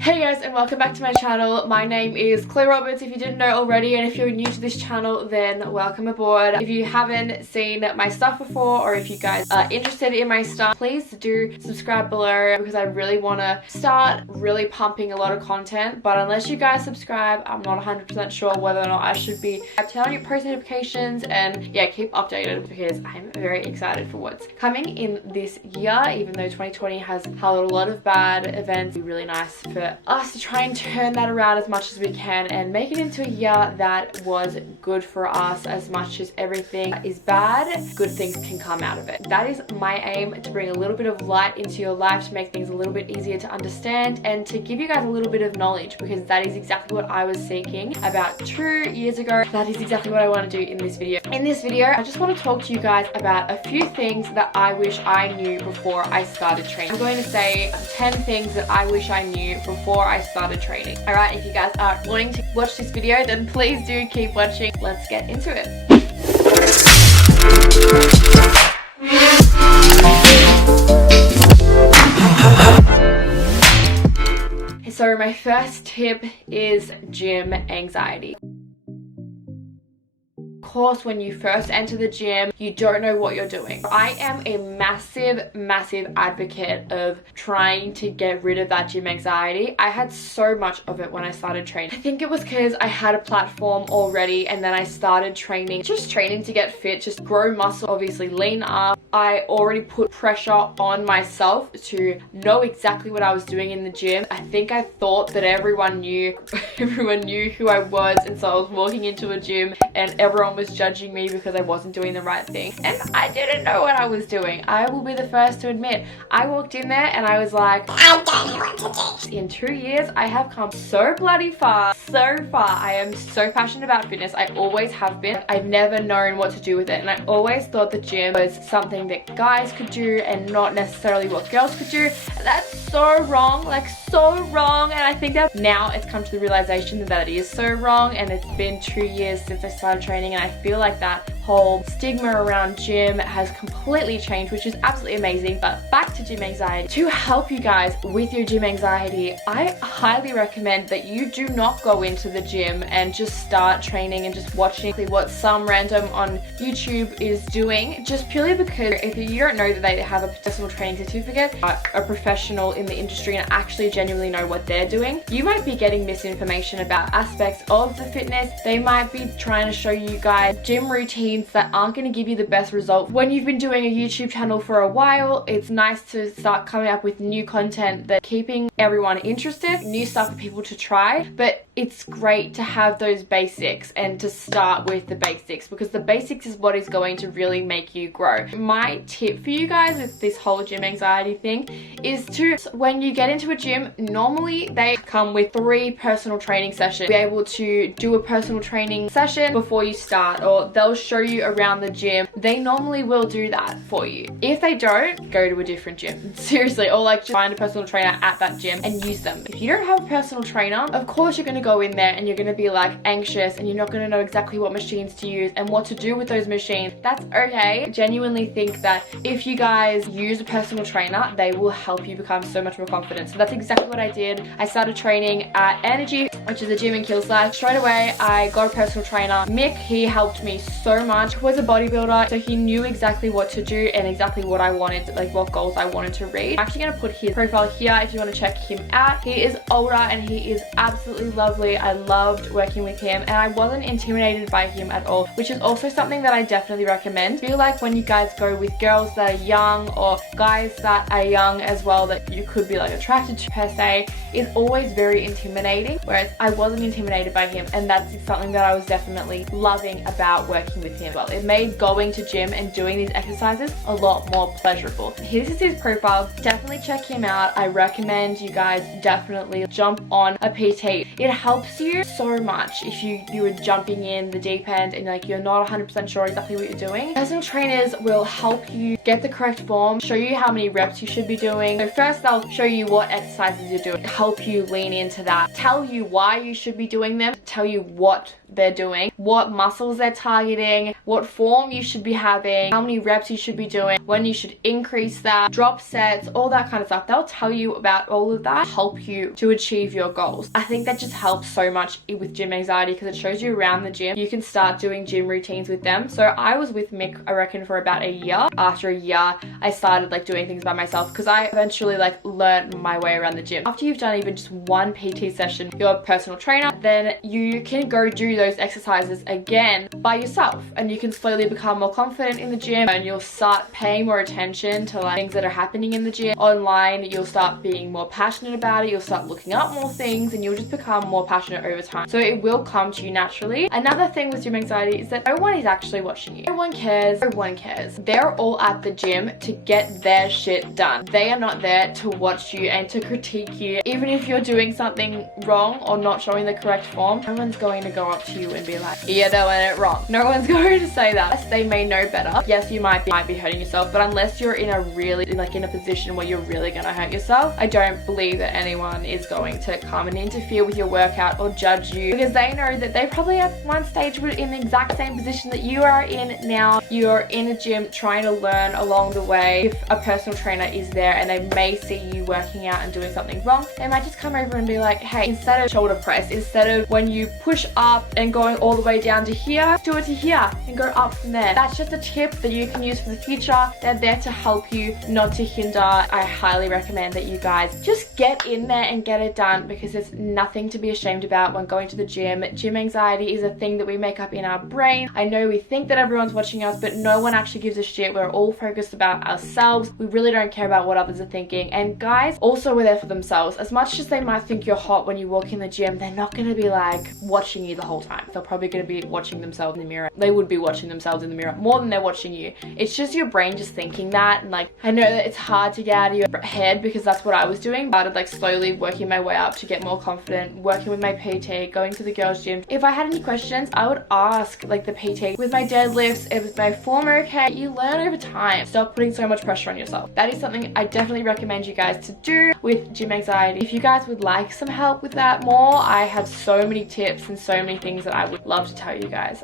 Hey guys, and welcome back to my channel. My name is Claire Roberts, if you didn't know already, and if you're new to this channel, then welcome aboard. If you haven't seen my stuff before, or if you guys are interested in my stuff, please do subscribe below, because I really want to start really pumping a lot of content. But unless you guys subscribe, I'm not 100% sure whether or not I should be. Turn on your post notifications and yeah, keep updated, because I'm very excited for what's coming in this year. Even though 2020 has had a lot of bad events, it'd be really nice for us to try and turn that around as much as we can and make it into a year that was good for us. As much as everything is bad, good things can come out of it. That is my aim, to bring a little bit of light into your life, to make things a little bit easier to understand, and to give you guys a little bit of knowledge, because that is exactly what I was seeking about 2 years ago. That is exactly what I want to do in this video. In this video, I just want to talk to you guys about a few things that I wish I knew before I started training. I'm going to say 10 things that I wish I knew before I started training. Alright, if you guys are wanting to watch this video, then please do keep watching. Let's get into it. So my first tip is gym anxiety. Of course, when you first enter the gym, you don't know what you're doing. I am a massive advocate of trying to get rid of that gym anxiety. I had so much of it when I started training. I think it was because I had a platform already, and then I started training, just training to get fit, just grow muscle, obviously lean up. I already put pressure on myself to know exactly what I was doing in the gym. I think I thought that everyone knew who I was, and so I was walking into a gym and everyone was judging me because I wasn't doing the right thing, and I didn't know what I was doing. I will be the first to admit, I walked in there and I was like, I don't know what to do. In 2 years, I have come so bloody far, so far. I am so passionate about fitness. I always have been. I've never known what to do with it, and I always thought the gym was something that guys could do and not necessarily what girls could do. And that's so wrong, like so wrong. And I think that now it's come to the realization that it is so wrong, and it's been 2 years since I started training, and I feel like that whole stigma around gym has completely changed, which is absolutely amazing. But back to gym anxiety. To help you guys with your gym anxiety, I highly recommend that you do not go into the gym and just start training and just watching what some random on YouTube is doing, just purely because if you don't know that they have a personal training certificate, a professional in the industry, and actually genuinely know what they're doing, you might be getting misinformation about aspects of the fitness. They might be trying to show you guys gym routines that aren't going to give you the best result. When you've been doing a YouTube channel for a while, it's nice to start coming up with new content that's keeping everyone interested, new stuff for people to try. But it's great to have those basics and to start with the basics, because the basics is what is going to really make you grow. My tip for you guys with this whole gym anxiety thing is to, when you get into a gym, normally they come with 3 personal training sessions. Be able to do a personal training session before you start, or they'll show you around the gym. They normally will do that for you. If they don't, go to a different gym. Seriously, or like just find a personal trainer at that gym and use them. If you don't have a personal trainer, of course you're going to go in there and you're going to be like anxious, and you're not going to know exactly what machines to use and what to do with those machines. That's okay. I genuinely think that if you guys use a personal trainer, they will help you become so much more confident. So that's exactly what I did. I started training at Energy, which is a gym in Kilsyth. Straight away, I got a personal trainer. Mick, he helped me so much. He was a bodybuilder, so he knew exactly what to do and exactly what I wanted, like what goals I wanted to reach. I'm actually going to put his profile here if you want to check him out. He is older and he is absolutely lovely. I loved working with him, and I wasn't intimidated by him at all, which is also something that I definitely recommend. I feel like when you guys go with girls that are young, or guys that are young as well, that you could be like attracted to per se, is always very intimidating, whereas I wasn't intimidated by him, and that's something that I was definitely loving about working with him. Well, it made going to gym and doing these exercises a lot more pleasurable. This is his profile. Definitely check him out. I recommend you guys definitely jump on a PT. It helps you so much if you are jumping in the deep end and like you're not 100% sure exactly what you're doing. Personal trainers will help you get the correct form, show you how many reps you should be doing. So first they'll show you what exercises you're doing, help you lean into that, tell you why you should be doing them, tell you what they're doing, what muscles they're targeting, what form you should be having, how many reps you should be doing, when you should increase that, drop sets, all that kind of stuff. They'll tell you about all of that, help you to achieve your goals. I think that just helps so much with gym anxiety because it shows you around the gym. You can start doing gym routines with them. So I was with Mick, I reckon, for about a year. After a year, I started like doing things by myself because I eventually like learned my way around the gym. After you've done even just one PT session, you're a personal trainer, then you can go do those exercises again by yourself and you can slowly become more confident in the gym and you'll start paying more attention to like things that are happening in the gym. Online, you'll start being more passionate about it, you'll start looking up more things and you'll just become more passionate over time. So it will come to you naturally. Another thing with gym anxiety is that no one is actually watching you. No one cares. No one cares. They're all at the gym to get their shit done. They are not there to watch you and to critique you. Even if you're doing something wrong or not showing the correct form, no one's going to go up to you and be like, you're doing it wrong. No one's going to say that. Yes, they may know better. Yes, you might be hurting yourself, but unless you're in a really, like in a position where you're really going to hurt yourself, I don't believe that anyone is going to come and interfere with your workout or judge you because they know that they probably at one stage were in the exact same position that you are in now. You're in a gym trying to learn along the way. If a personal trainer is there and they may see you working out and doing something wrong, they might just come over and be like, hey, instead of shoulder press, instead of when you push up and going all the way down to here, do it to here and go up from there. That's just a tip that you can use for the future. They're there to help you, not to hinder. I highly recommend that you guys just get in there and get it done because there's nothing to be ashamed about when going to the gym. Gym anxiety is a thing that we make up in our brain. I know we think that everyone's watching us, but no one actually gives a shit. We're all focused about ourselves. We really don't care about what others are thinking. And guys also are there for themselves. As much as they might think you're hot when you walk in the gym, they're not going to be like watching you the whole time. They're probably going to be watching themselves in the mirror. They would be watching themselves in the mirror more than they're watching you. It's just your brain just thinking that. And like, I know that it's hard to get out of your head because that's what I was doing. I started like slowly working my way up to get more confident, working with my PT, going to the girls' gym. If I had any questions, I would ask like the PT. With my deadlifts, if my form are okay, you learn over time. Stop putting so much pressure on yourself. That is something I definitely recommend you guys to do with gym anxiety. If you guys would like some help with that more, I have so many tips and so many things that I would love to tell you guys.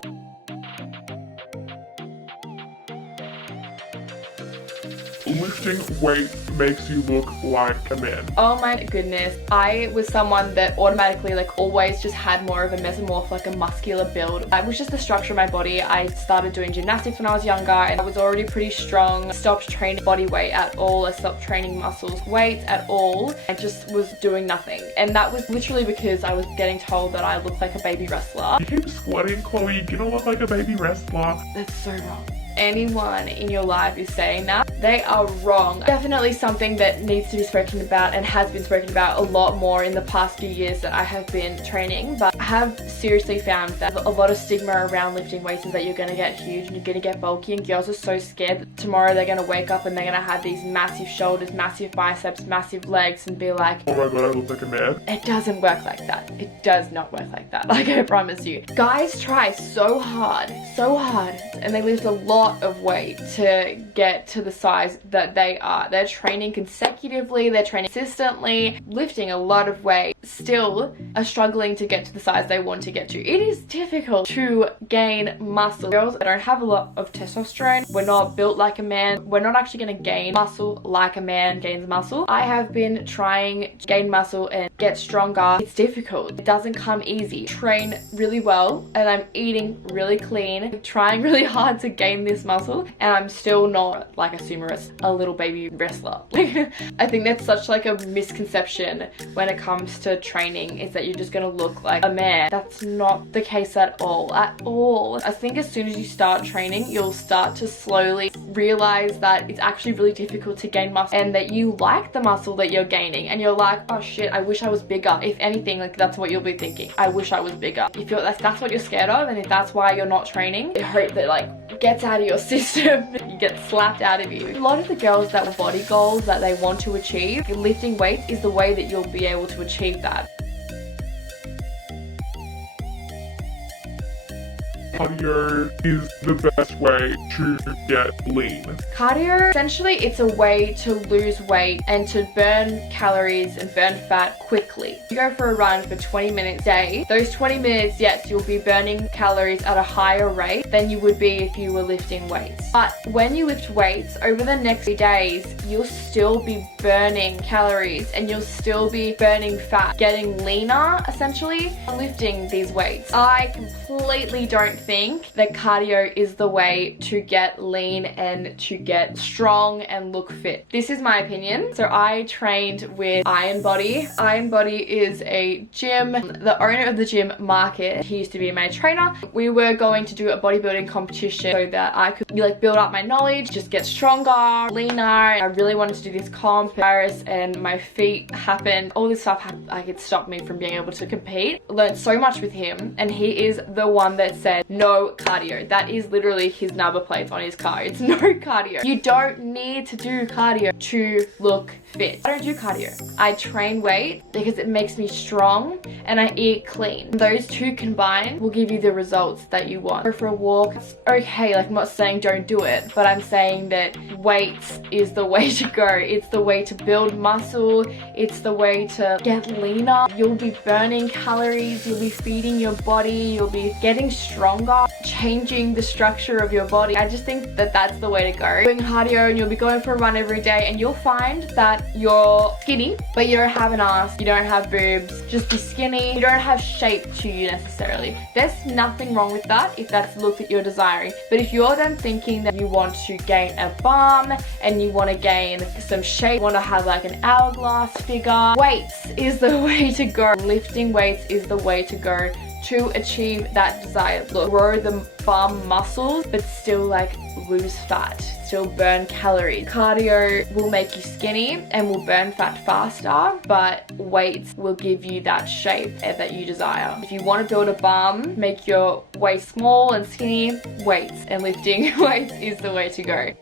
Lifting weight makes you look like a man. Oh my goodness. I was someone that automatically like always just had more of a mesomorph, like a muscular build. That was just the structure of my body. I started doing gymnastics when I was younger and I was already pretty strong. Stopped training body weight at all. I stopped training muscles weights at all. I just was doing nothing. And that was literally because I was getting told that I looked like a baby wrestler. You keep squatting, Chloe, you're gonna look like a baby wrestler. That's so wrong. Anyone in your life is saying that, they are wrong. Definitely something that needs to be spoken about and has been spoken about a lot more in the past few years that I have been training, but I have seriously found that a lot of stigma around lifting weights is that you're going to get huge and you're going to get bulky, and girls are so scared that tomorrow they're going to wake up and they're going to have these massive shoulders, massive biceps, massive legs and be like, oh my god, I look like a man. It doesn't work like that. It does not work like that. Like, I promise you. Guys try so hard, and they lift a lot of weight to get to the size that they are. They're training consecutively, they're training consistently, lifting a lot of weight, still are struggling to get to the size they want to get to. It is difficult to gain muscle. Girls don't have a lot of testosterone. We're not built like a man. We're not actually going to gain muscle like a man gains muscle. I have been trying to gain muscle and get stronger. It's difficult. It doesn't come easy. Train really well and I'm eating really clean. I'm trying really hard to gain this muscle and I'm still not like a sumo, a little baby wrestler. I think that's such like a misconception when it comes to training, is that you're just gonna look like a man. That's not the case at all. I think as soon as you start training, you'll start to slowly realize that it's actually really difficult to gain muscle and that you like the muscle that you're gaining and you're like, oh shit, I wish I was bigger. If anything, like that's what you'll be thinking. I wish I was bigger. If you're like, that's what you're scared of, and if that's why you're not training, I hope that like gets out of your system. You get slapped out of you. A lot of the girls that have body goals that they want to achieve, lifting weights is the way that you'll be able to achieve that. cardio is the best way to get lean? Cardio, essentially it's a way to lose weight and to burn calories and burn fat quickly. You go for a run for 20 minutes a day. Those 20 minutes, yes, you'll be burning calories at a higher rate than you would be if you were lifting weights. But when you lift weights, over the next few days, you'll still be burning calories and you'll still be burning fat, getting leaner essentially, lifting these weights. I completely don't think that cardio is the way to get lean and to get strong and look fit. This is my opinion. So I trained with Iron Body. Iron Body is a gym. The owner of the gym, Market, he used to be my trainer. We were going to do a bodybuilding competition so that I could like build up my knowledge, just get stronger, leaner. I really wanted to do this comp, virus, and my feet happened. All this stuff like it stopped me from being able to compete. Learned so much with him, and he is the one that said no cardio. That is literally his number plates on his car. It's no cardio. You don't need to do cardio to look fit. I don't do cardio. I train weight because it makes me strong and I eat clean. Those two combined will give you the results that you want. Go for a walk. It's okay, like I'm not saying don't do it, but I'm saying that weights is the way to go. It's the way to build muscle. It's the way to get leaner. You'll be burning calories. You'll be feeding your body. You'll be getting stronger, changing the structure of your body. I just think that that's the way to go. Doing cardio and you'll be going for a run every day and you'll find that you're skinny, but you don't have an ass, you don't have boobs, just be skinny. You don't have shape to you necessarily. There's nothing wrong with that if that's the look that you're desiring. But if you're then thinking that you want to gain a bum and you want to gain some shape, you want to have like an hourglass figure, weights is the way to go. Lifting weights is the way to go to achieve that desired look. Grow the bum muscles, but still like lose fat, still burn calories. Cardio will make you skinny and will burn fat faster, but weights will give you that shape that you desire. If you want to build a bum, make your waist small and skinny, weights and lifting weights is the way to go.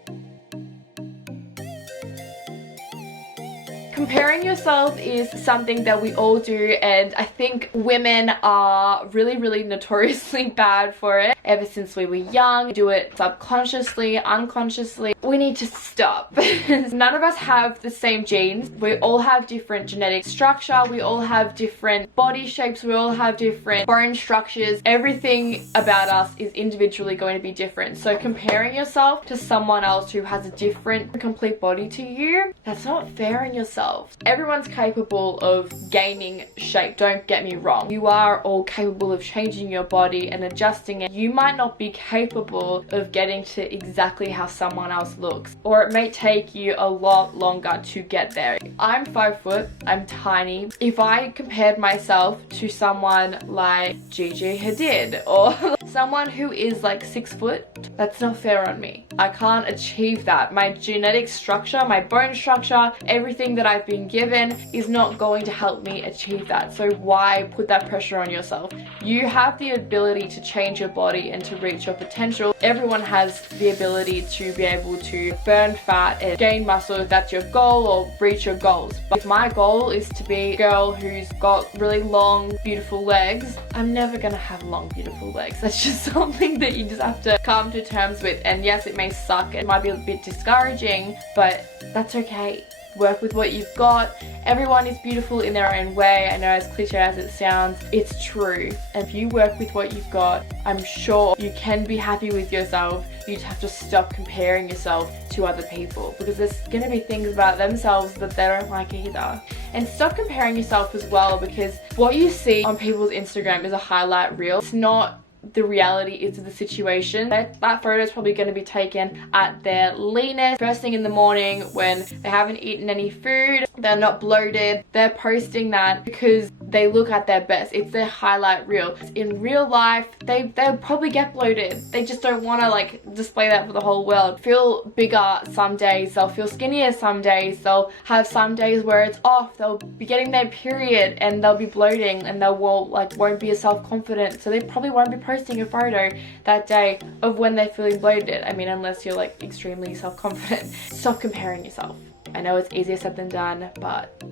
Comparing yourself is something that we all do, and I think women are really notoriously bad for it. Ever since we were young, we do it subconsciously, unconsciously. We need to stop. None of us have the same genes. We all have different genetic structure. We all have different body shapes. We all have different bone structures. Everything about us is individually going to be different. So comparing yourself to someone else who has a different complete body to you, that's not fair on yourself. Everyone's capable of gaining shape, don't get me wrong. You are all capable of changing your body and adjusting it. You might not be capable of getting to exactly how someone else looks, or it may take you a lot longer to get there. I'm 5 foot, I'm tiny. If I compared myself to someone like Gigi Hadid or someone who is like 6 foot, that's not fair on me. I can't achieve that. My genetic structure, my bone structure, everything that I've been given is not going to help me achieve that. So why put that pressure on yourself? You have the ability to change your body and to reach your potential. Everyone has the ability to be able to burn fat and gain muscle if that's your goal, or reach your goals. But if my goal is to be a girl who's got really long, beautiful legs, I'm never gonna have long, beautiful legs. That's just something that you just have to come to terms with. And yes, it may suck, it might be a bit discouraging, but that's okay. Work with what you've got. Everyone is beautiful in their own way. I know, as cliche as it sounds, it's true. And if you work with what you've got, I'm sure you can be happy with yourself. You just have to stop comparing yourself to other people, because there's gonna be things about themselves that they don't like either. And stop comparing yourself as well, because what you see on people's Instagram is a highlight reel. It's not the reality is of the situation. That photo is probably going to be taken at their leanest, first thing in the morning when they haven't eaten any food, they're not bloated. They're posting that because they look at their best. It's their highlight reel. In real life, they'll probably get bloated. They just don't want to like display that for the whole world. Feel bigger some days, they'll feel skinnier some days, they'll have some days where it's off, they'll be getting their period and they'll be bloating and they won't be as self-confident, so they probably won't be posting a photo that day of when they're feeling bloated. I mean, unless you're like extremely self-confident. Stop comparing yourself. I know it's easier said than done, but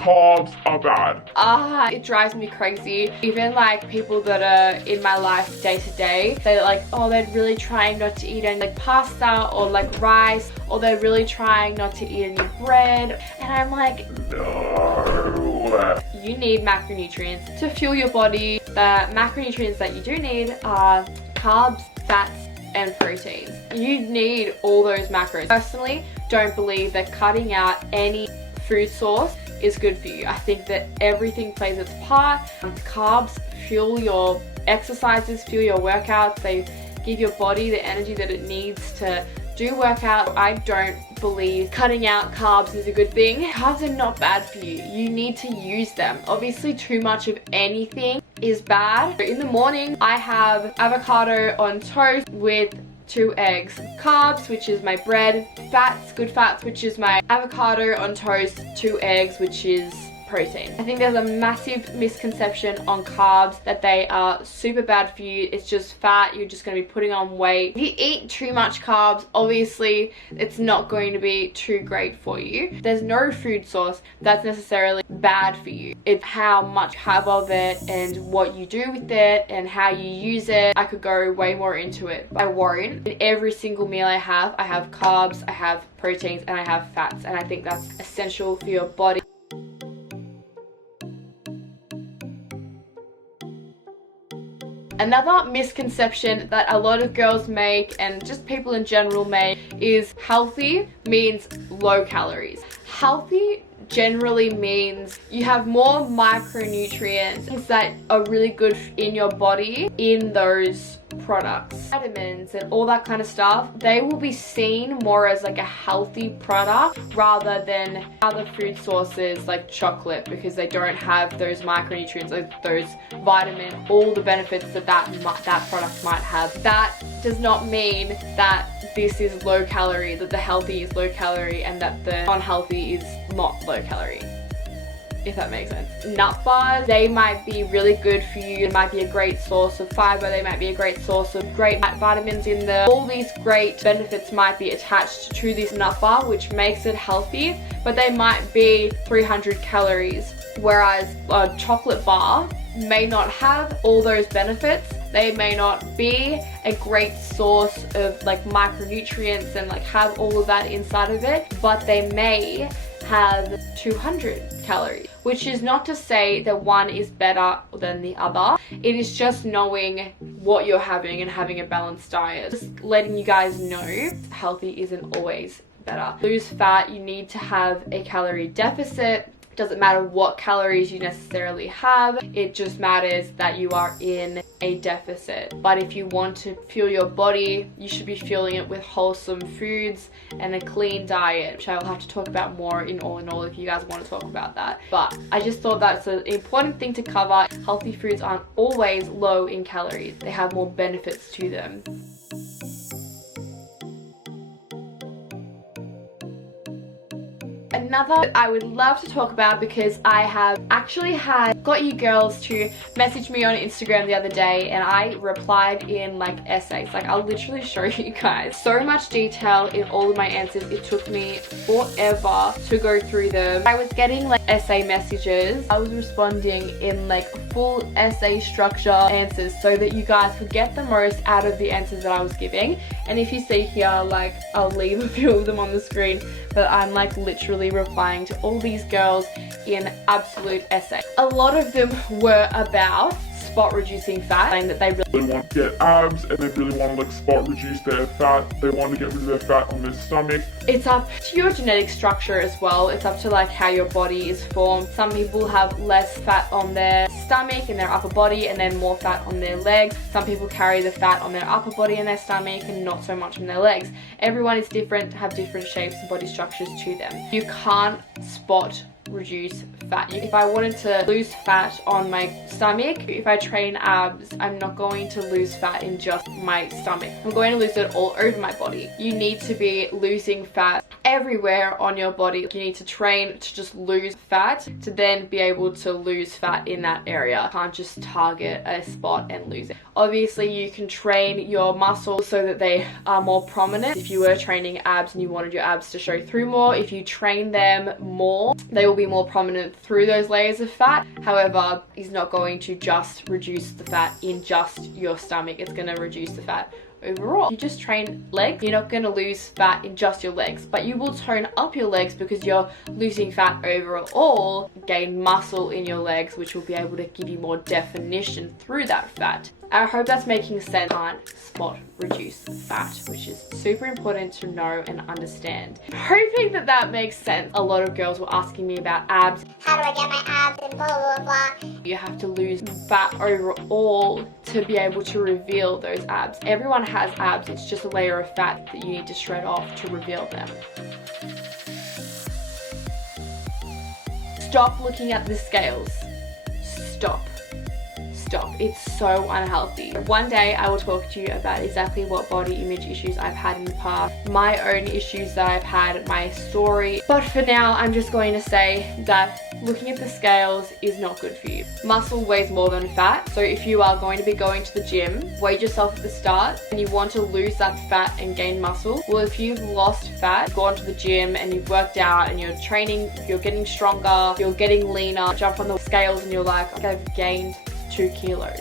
carbs are bad. It drives me crazy. Even like people that are in my life day to day, they're like, oh, they're really trying not to eat any like pasta or like rice, or they're really trying not to eat any bread. And I'm like, no. You need macronutrients to fuel your body. The macronutrients that you do need are carbs, fats, and proteins. You need all those macros. Personally, don't believe that cutting out any food source is good for you. I think that everything plays its part. Carbs fuel your exercises, fuel your workouts. They give your body the energy that it needs to do workout. I don't believe cutting out carbs is a good thing. Carbs are not bad for you. You need to use them. Obviously, too much of anything is bad. In the morning, I have avocado on toast with 2 eggs. Carbs, which is my bread. Fats, good fats, which is my avocado on toast, 2 eggs, which is protein. I think there's a massive misconception on carbs that they are super bad for you. It's just fat. You're just going to be putting on weight. If you eat too much carbs, obviously it's not going to be too great for you. There's no food source that's necessarily bad for you. It's how much you have of it and what you do with it and how you use it. I could go way more into it, but I won't. In every single meal I have carbs, I have proteins, and I have fats, and I think that's essential for your body. Another misconception that a lot of girls make, and just people in general make, is healthy means low calories. Healthy generally means you have more micronutrients, things that are really good in your body in those products. Vitamins and all that kind of stuff, they will be seen more as like a healthy product rather than other food sources like chocolate, because they don't have those micronutrients, like those vitamins, all the benefits that that product might have. That does not mean that this is low calorie, that the healthy is low calorie and that the unhealthy is not low calorie, if that makes sense. Nut bars, they might be really good for you. It might be a great source of fiber. They might be a great source of great vitamins in there. All these great benefits might be attached to this nut bar, which makes it healthy, but they might be 300 calories. Whereas a chocolate bar may not have all those benefits. They may not be a great source of like micronutrients and like have all of that inside of it, but they may have 200 calories, which is not to say that one is better than the other. It is just knowing what you're having and having a balanced diet. Just letting you guys know healthy isn't always better. Lose fat, you need to have a calorie deficit. Doesn't matter what calories you necessarily have, it just matters that you are in a deficit. But if you want to fuel your body, you should be fueling it with wholesome foods and a clean diet, which I will have to talk about more in all if you guys want to talk about that. But I just thought that's an important thing to cover. Healthy foods aren't always low in calories. They have more benefits to them. Another I would love to talk about, because I have actually got you girls to message me on Instagram the other day, and I replied in like essays. Like, I'll literally show you guys so much detail in all of my answers. It took me forever to go through them. I was getting like essay messages. I was responding in like full essay structure answers so that you guys could get the most out of the answers that I was giving. And if you see here, like, I'll leave a few of them on the screen, but I'm like literally replying to all these girls in absolute essay. A lot of them were about spot reducing fat, saying that they really want to get abs and they really want to like spot reduce their fat. They want to get rid of their fat on their stomach. It's up to your genetic structure as well. It's up to like how your body is formed. Some people have less fat on their stomach and their upper body and then more fat on their legs. Some people carry the fat on their upper body and their stomach and not so much on their legs. Everyone is different, have different shapes and body structures to them. You can't spot reduce fat. If I wanted to lose fat on my stomach, if I train abs, I'm not going to lose fat in just my stomach. I'm going to lose it all over my body. You need to be losing fat everywhere on your body. You need to train to just lose fat to then be able to lose fat in that area. You can't just target a spot and lose it. Obviously, you can train your muscles so that they are more prominent. If you were training abs and you wanted your abs to show through more, if you train them more, they will be more prominent through those layers of fat. However, it's not going to just reduce the fat in just your stomach. It's going to reduce the fat overall. You just train legs, you're not going to lose fat in just your legs, but you will tone up your legs because you're losing fat overall, gain muscle in your legs, which will be able to give you more definition through that fat. I hope that's making sense. Can't spot reduce fat, which is super important to know and understand. Hoping that that makes sense. A lot of girls were asking me about abs. How do I get my abs and blah blah blah. You have to lose fat overall to be able to reveal those abs. Everyone has abs, it's just a layer of fat that you need to shred off to reveal them. Stop looking at the scales. Stop. It's so unhealthy. One day I will talk to you about exactly what body image issues I've had in the past, my own issues that I've had, my story. But for now, I'm just going to say that looking at the scales is not good for you. Muscle weighs more than fat, so if you are going to be going to the gym, weigh yourself at the start and you want to lose that fat and gain muscle. Well, if you've lost fat, gone to the gym and you've worked out and you're training, you're getting stronger, you're getting leaner, jump on the scales and you're like, okay, I've gained 2 kilos.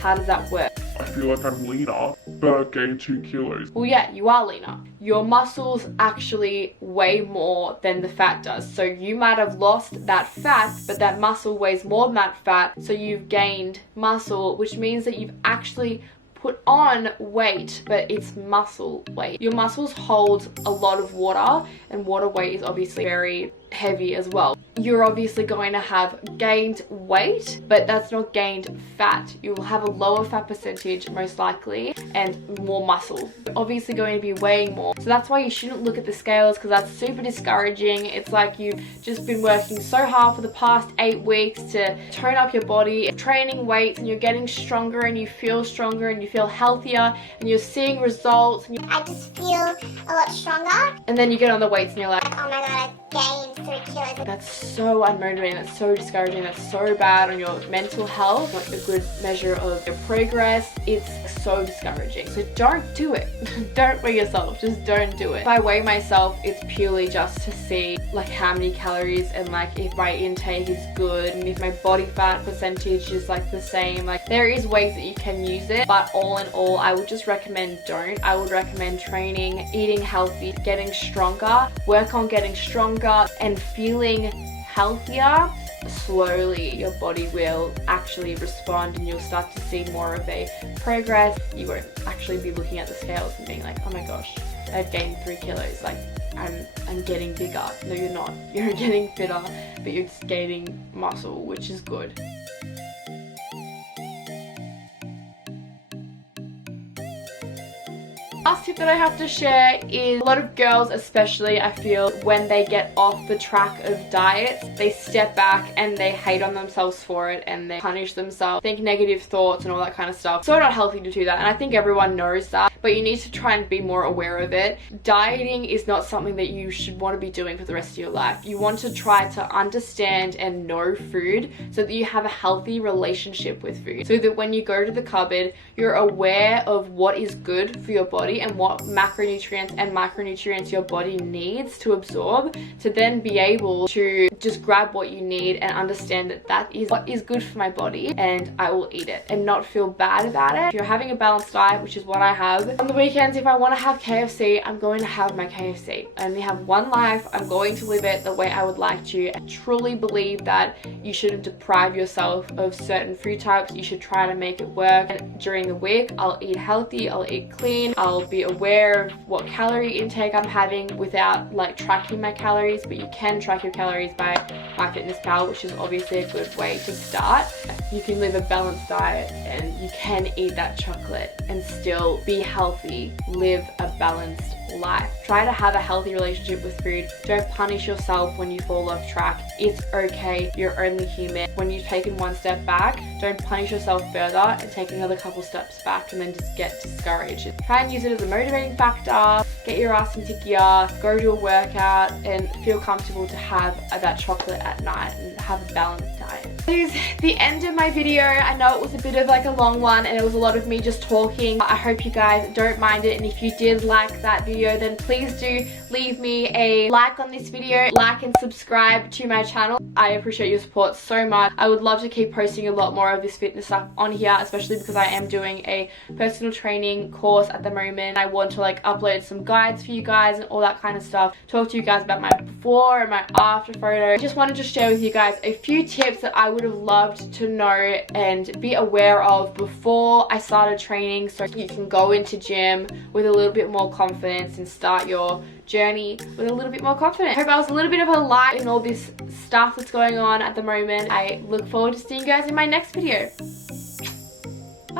How does that work? I feel like I'm leaner, but I've gained 2 kilos. Well, yeah, you are leaner. Your muscles actually weigh more than the fat does. So you might have lost that fat, but that muscle weighs more than that fat. So you've gained muscle, which means that you've actually put on weight, but it's muscle weight. Your muscles hold a lot of water, and water weight is obviously very heavy as well. You're obviously going to have gained weight, but that's not gained fat. You will have a lower fat percentage most likely and more muscle. You're obviously going to be weighing more. So that's why you shouldn't look at the scales, because that's super discouraging. It's like you've just been working so hard for the past 8 weeks to tone up your body, training weights, and you're getting stronger and you feel stronger and you feel healthier and you're seeing results. And I just feel a lot stronger. and then you get on the weights and you're like, Oh my god, I gained 3 kilos. that's so unmotivating, that's so discouraging, that's so bad on your mental health, not a good measure of your progress. It's so discouraging. So don't do it. Don't weigh yourself, just don't do it. If I weigh myself, it's purely just to see like how many calories and like if my intake is good and if my body fat percentage is like the same. Like there is ways that you can use it, but all in all, I would just recommend don't. I would recommend training, eating healthy, getting stronger, work on getting stronger and feeling healthier. Slowly your body will actually respond and you'll start to see more of a progress. You won't actually be looking at the scales and being like, oh my gosh, I've gained 3 kilos, like I'm getting bigger. No, you're not. You're getting fitter, but you're just gaining muscle, which is good. Last tip that I have to share is a lot of girls, especially I feel, when they get off the track of diets, they step back and they hate on themselves for it and they punish themselves, think negative thoughts and all that kind of stuff. So not healthy to do that, and I think everyone knows that, but you need to try and be more aware of it. Dieting is not something that you should want to be doing for the rest of your life. You want to try to understand and know food so that you have a healthy relationship with food, so that when you go to the cupboard, you're aware of what is good for your body and what macronutrients and micronutrients your body needs to absorb, to then be able to just grab what you need and understand that that is what is good for my body and I will eat it and not feel bad about it. If you're having a balanced diet, which is what I have, on the weekends if I want to have KFC, I'm going to have my KFC. I only have one life, I'm going to live it the way I would like to. I truly believe that you shouldn't deprive yourself of certain food types. You should try to make it work. And during the week, I'll eat healthy, I'll eat clean, I'll be aware of what calorie intake I'm having without like tracking my calories, but you can track your calories by MyFitnessPal, which is obviously a good way to start. You can live a balanced diet and you can eat that chocolate and still be healthy, live a balanced life. Try to have a healthy relationship with food. Don't punish yourself when you fall off track. It's okay, you're only human. When you've taken one step back, don't punish yourself further and take another couple steps back and then just get discouraged. Try and use it as a motivating factor. Get your ass into gear, go to a workout and feel comfortable to have that chocolate at night and have a balanced diet. This is the end of my video. I know it was a bit of like a long one and it was a lot of me just talking. I hope you guys don't mind it, and if you did like that video, then please do leave me a like on this video, like and subscribe to my channel. I appreciate your support so much. I would love to keep posting a lot more of this fitness stuff on here, especially because I am doing a personal training course at the moment. I want to like upload some guides for you guys and all that kind of stuff, talk to you guys about my before and my after photo. I just wanted to share with you guys a few tips that I would have loved to know and be aware of before I started training, so you can go into gym with a little bit more confidence and start your journey with a little bit more confidence. I hope I was a little bit of a light in all this stuff that's going on at the moment. I look forward to seeing you guys in my next video.